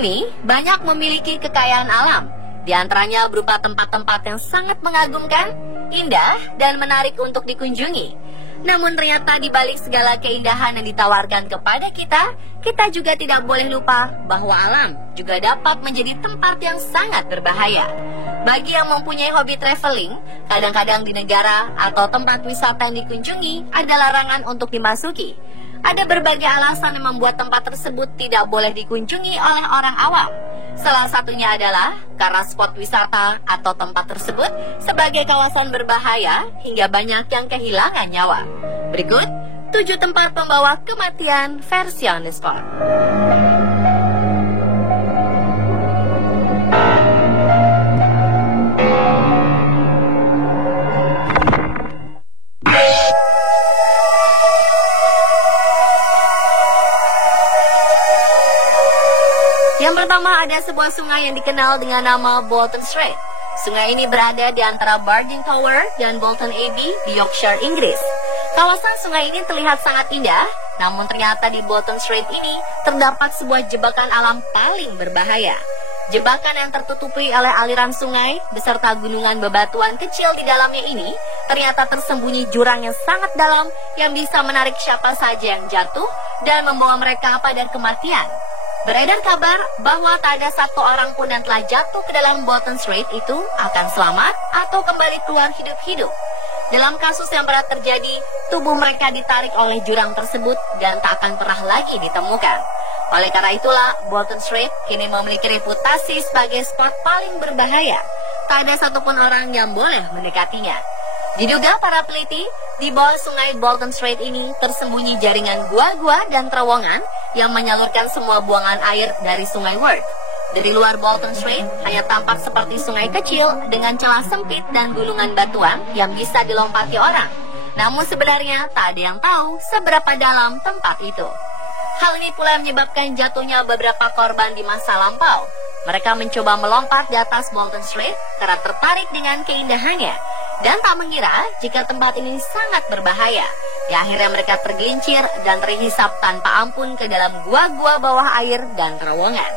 Bumi banyak memiliki kekayaan alam, di antaranya berupa tempat-tempat yang sangat mengagumkan, indah, dan menarik untuk dikunjungi. Namun ternyata di balik segala keindahan yang ditawarkan kepada kita juga tidak boleh lupa bahwa alam juga dapat menjadi tempat yang sangat berbahaya. Bagi yang mempunyai hobi traveling, kadang-kadang di negara atau tempat wisata yang dikunjungi ada larangan untuk dimasuki. Ada berbagai alasan yang membuat tempat tersebut tidak boleh dikunjungi oleh orang awam. Salah satunya adalah karena spot wisata atau tempat tersebut sebagai kawasan berbahaya hingga banyak yang kehilangan nyawa. Berikut 7 tempat pembawa kematian versi on the spot. Yang pertama, ada sebuah sungai yang dikenal dengan nama Bolton Strait. Sungai ini berada di antara Barging Tower dan Bolton Abbey di Yorkshire, Inggris. Kawasan sungai ini terlihat sangat indah, namun ternyata di Bolton Strait ini terdapat sebuah jebakan alam paling berbahaya. Jebakan yang tertutupi oleh aliran sungai beserta gunungan bebatuan kecil di dalamnya ini ternyata tersembunyi jurang yang sangat dalam yang bisa menarik siapa saja yang jatuh dan membawa mereka pada kematian. Beredar kabar bahwa tak ada satu orang pun yang telah jatuh ke dalam Bolton Strait itu akan selamat atau kembali keluar hidup-hidup. Dalam kasus yang pernah terjadi, tubuh mereka ditarik oleh jurang tersebut dan tak akan pernah lagi ditemukan. Oleh karena itulah, Bolton Strait kini memiliki reputasi sebagai spot paling berbahaya. Tak ada satupun orang yang boleh mendekatinya. Diduga para peliti, di bawah sungai Bolton Strait ini tersembunyi jaringan gua-gua dan terowongan yang menyalurkan semua buangan air dari sungai Worth. Dari luar Bolton Strait hanya tampak seperti sungai kecil dengan celah sempit dan gulungan batuan yang bisa dilompati orang. Namun sebenarnya tak ada yang tahu seberapa dalam tempat itu. Hal ini pula menyebabkan jatuhnya beberapa korban di masa lampau. Mereka mencoba melompat di atas Bolton Strait karena tertarik dengan keindahannya dan tak mengira jika tempat ini sangat berbahaya. Ya, akhirnya mereka tergelincir dan terhisap tanpa ampun ke dalam gua-gua bawah air dan terowongan.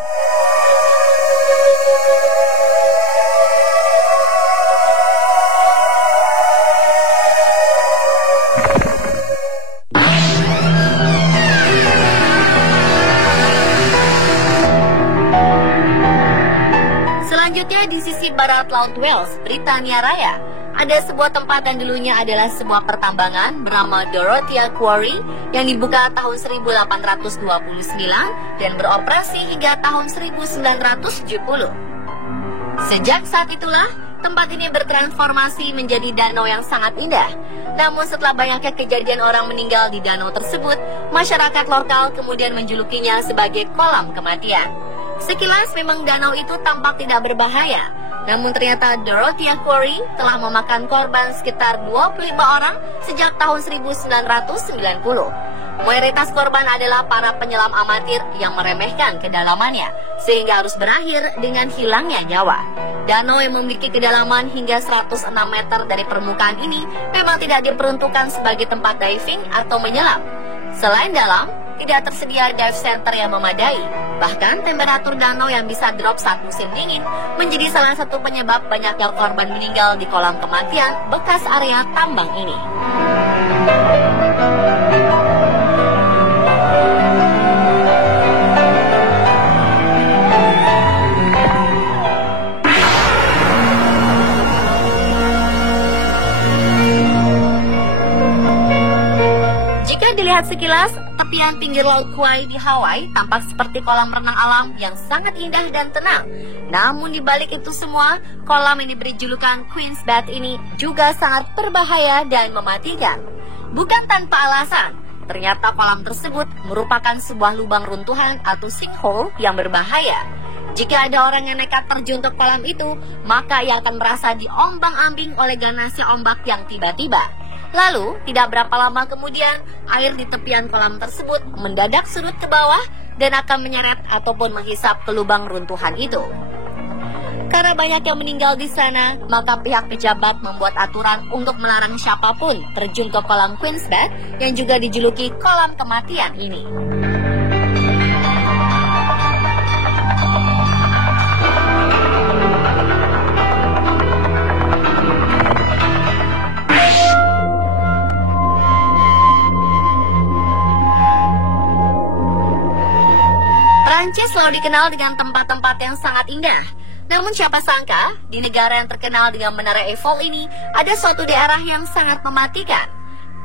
Selanjutnya di sisi barat Laut Wales, Britania Raya, ada sebuah tempat yang dulunya adalah sebuah pertambangan bernama Dorothea Quarry yang dibuka tahun 1829 dan beroperasi hingga tahun 1970. Sejak saat itulah, tempat ini bertransformasi menjadi danau yang sangat indah. Namun setelah banyaknya kejadian orang meninggal di danau tersebut, masyarakat lokal kemudian menjulukinya sebagai kolam kematian. Sekilas memang danau itu tampak tidak berbahaya, namun ternyata Dorothea Quarry telah memakan korban sekitar 25 orang sejak tahun 1990. Mayoritas korban adalah para penyelam amatir yang meremehkan kedalamannya, sehingga harus berakhir dengan hilangnya nyawa. Danau yang memiliki kedalaman hingga 106 meter dari permukaan ini memang tidak diperuntukkan sebagai tempat diving atau menyelam. Selain dalam, tidak tersedia dive center yang memadai. Bahkan temperatur danau yang bisa drop saat musim dingin menjadi salah satu penyebab banyaknya korban meninggal di kolam kematian bekas area tambang ini. Jika dilihat sekilas, tepian pinggir laut Kauai di Hawaii tampak seperti kolam renang alam yang sangat indah dan tenang. Namun di balik itu semua, kolam yang diberi julukan Queen's Bath ini juga sangat berbahaya dan mematikan. Bukan tanpa alasan, ternyata kolam tersebut merupakan sebuah lubang runtuhan atau sinkhole yang berbahaya. Jika ada orang yang nekat terjun ke kolam itu, maka ia akan merasa diombang-ambing oleh ganasnya ombak yang tiba-tiba. Lalu, tidak berapa lama kemudian, air di tepian kolam tersebut mendadak surut ke bawah dan akan menyeret ataupun menghisap ke lubang runtuhan itu. Karena banyak yang meninggal di sana, maka pihak pejabat membuat aturan untuk melarang siapapun terjun ke kolam Queen's Bath yang juga dijuluki kolam kematian ini. Prancis selalu dikenal dengan tempat-tempat yang sangat indah. Namun siapa sangka, di negara yang terkenal dengan Menara Eiffel ini, ada suatu daerah yang sangat mematikan.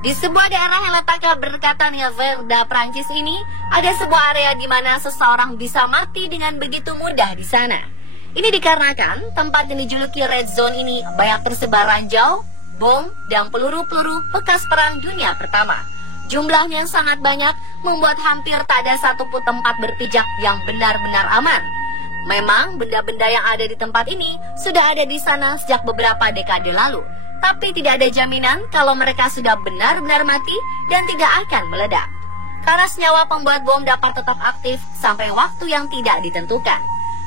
Di sebuah daerah yang letaknya berdekatan dengan Verda, Prancis ini, ada sebuah area di mana seseorang bisa mati dengan begitu mudah di sana. Ini dikarenakan tempat yang dijuluki Red Zone ini banyak tersebar ranjau, bom, dan peluru-peluru bekas Perang Dunia Pertama. Jumlahnya sangat banyak, membuat hampir tak ada satupun tempat berpijak yang benar-benar aman. Memang benda-benda yang ada di tempat ini sudah ada di sana sejak beberapa dekade lalu, tapi tidak ada jaminan kalau mereka sudah benar-benar mati dan tidak akan meledak. Karena senyawa pembuat bom dapat tetap aktif sampai waktu yang tidak ditentukan.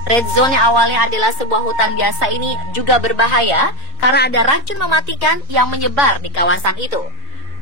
Red Zone yang awalnya adalah sebuah hutan biasa ini juga berbahaya karena ada racun mematikan yang menyebar di kawasan itu.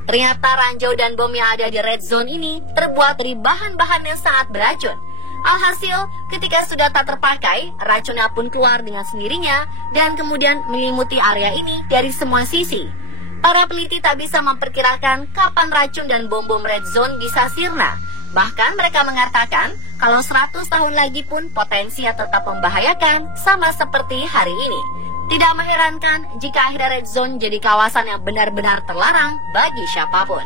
Ternyata ranjau dan bom yang ada di Red Zone ini terbuat dari bahan-bahan yang sangat beracun. Alhasil, ketika sudah tak terpakai, racunnya pun keluar dengan sendirinya dan kemudian menyelimuti area ini dari semua sisi. Para peneliti tak bisa memperkirakan kapan racun dan bom-bom Red Zone bisa sirna. Bahkan mereka mengatakan kalau 100 tahun lagi pun potensinya tetap membahayakan sama seperti hari ini. Tidak mengherankan jika akhirnya Red Zone jadi kawasan yang benar-benar terlarang bagi siapapun.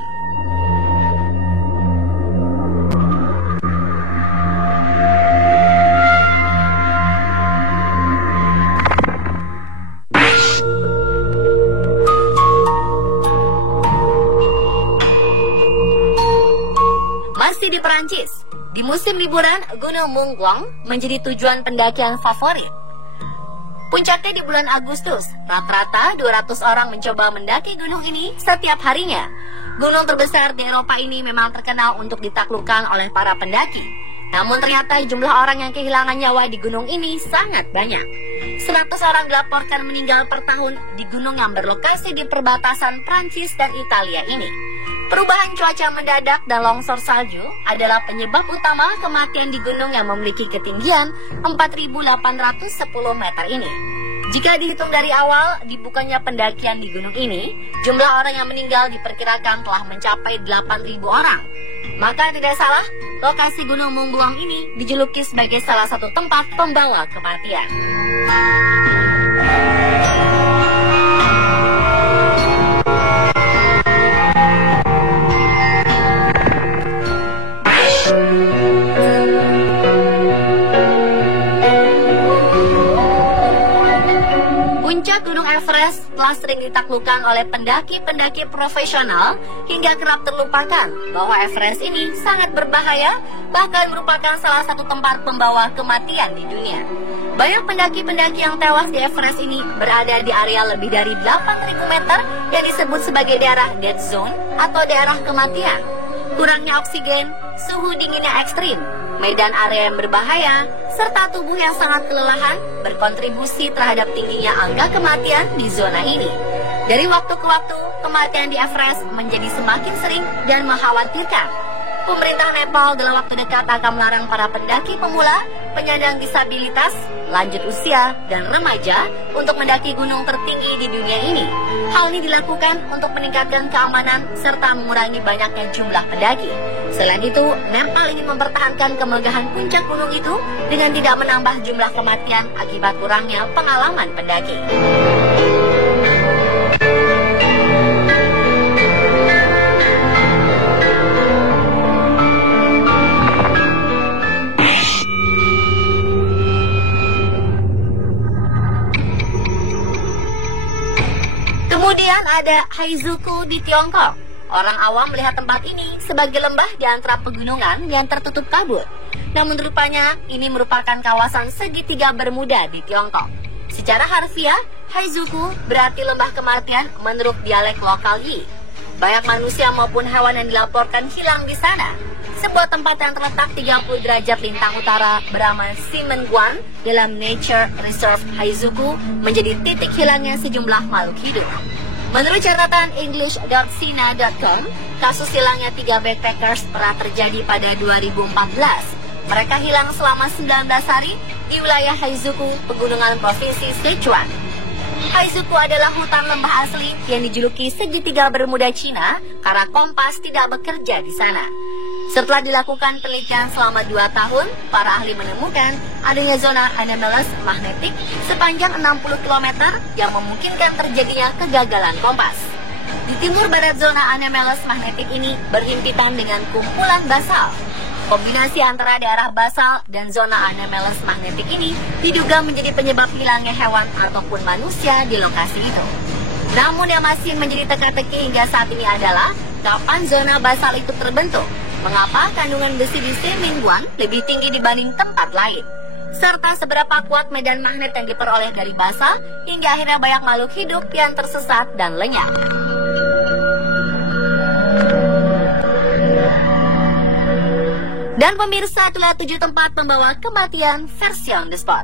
Masih di Perancis, di musim liburan, Gunung Mongguang menjadi tujuan pendakian favorit. Puncaknya di bulan Agustus, rata-rata 200 orang mencoba mendaki gunung ini setiap harinya. Gunung terbesar di Eropa ini memang terkenal untuk ditaklukkan oleh para pendaki. Namun ternyata jumlah orang yang kehilangan nyawa di gunung ini sangat banyak. 100 orang dilaporkan meninggal per tahun di gunung yang berlokasi di perbatasan Prancis dan Italia ini. Perubahan cuaca mendadak dan longsor salju adalah penyebab utama kematian di gunung yang memiliki ketinggian 4.810 meter ini. Jika dihitung dari awal dibukanya pendakian di gunung ini, jumlah orang yang meninggal diperkirakan telah mencapai 8.000 orang. Maka tidak salah, lokasi Gunung Mongguang ini dijuluki sebagai salah satu tempat pembawa kematian. Puncak Gunung Everest telah sering ditaklukkan oleh pendaki-pendaki profesional hingga kerap terlupakan bahwa Everest ini sangat berbahaya, bahkan merupakan salah satu tempat pembawa kematian di dunia. Banyak pendaki-pendaki yang tewas di Everest ini berada di area lebih dari 8.000 meter yang disebut sebagai daerah dead zone atau daerah kematian. Kurangnya oksigen, suhu dinginnya ekstrim, medan area yang berbahaya, serta tubuh yang sangat kelelahan berkontribusi terhadap tingginya angka kematian di zona ini. Dari waktu ke waktu, kematian di Everest menjadi semakin sering dan mengkhawatirkan. Pemerintah Nepal dalam waktu dekat akan melarang para pendaki pemula, penyandang disabilitas, lanjut usia, dan remaja untuk mendaki gunung tertinggi di dunia ini. Hal ini dilakukan untuk meningkatkan keamanan serta mengurangi banyaknya jumlah pendaki. Selain itu, Nepal ingin mempertahankan kemegahan puncak gunung itu dengan tidak menambah jumlah kematian akibat kurangnya pengalaman pendaki. Kemudian ada Haizuku di Tiongkok. Orang awam melihat tempat ini sebagai lembah di antara pegunungan yang tertutup kabut. Namun rupanya ini merupakan kawasan segitiga Bermuda di Tiongkok. Secara harfiah, Haizuku berarti lembah kematian menurut dialek lokal Yi. Banyak manusia maupun hewan yang dilaporkan hilang di sana. Sebuah tempat yang terletak 30 derajat lintang utara bernama Simenguan dalam Nature Reserve Haizuku menjadi titik hilangnya sejumlah makhluk hidup. Menurut catatan English.sina.com, kasus hilangnya 3 backpackers pernah terjadi pada 2014. Mereka hilang selama 19 hari di wilayah Haizuku, pegunungan provinsi Sichuan. Haizuku adalah hutan lembah asli yang dijuluki segitiga Bermuda Cina karena kompas tidak bekerja di sana. Setelah dilakukan penelitian selama 2 tahun, para ahli menemukan adanya zona anomalous magnetik sepanjang 60 km yang memungkinkan terjadinya kegagalan kompas. Di timur barat zona anomalous magnetik ini berhimpitan dengan kumpulan basal. Kombinasi antara daerah basal dan zona anomalous magnetik ini diduga menjadi penyebab hilangnya hewan ataupun manusia di lokasi itu. Namun yang masih menjadi teka-teki hingga saat ini adalah kapan zona basal itu terbentuk. Mengapa kandungan besi di Semingguan lebih tinggi dibanding tempat lain? Serta seberapa kuat medan magnet yang diperoleh dari basal hingga akhirnya banyak makhluk hidup yang tersesat dan lenyap. Dan pemirsa, itulah 7 tempat membawa kematian versi on the spot.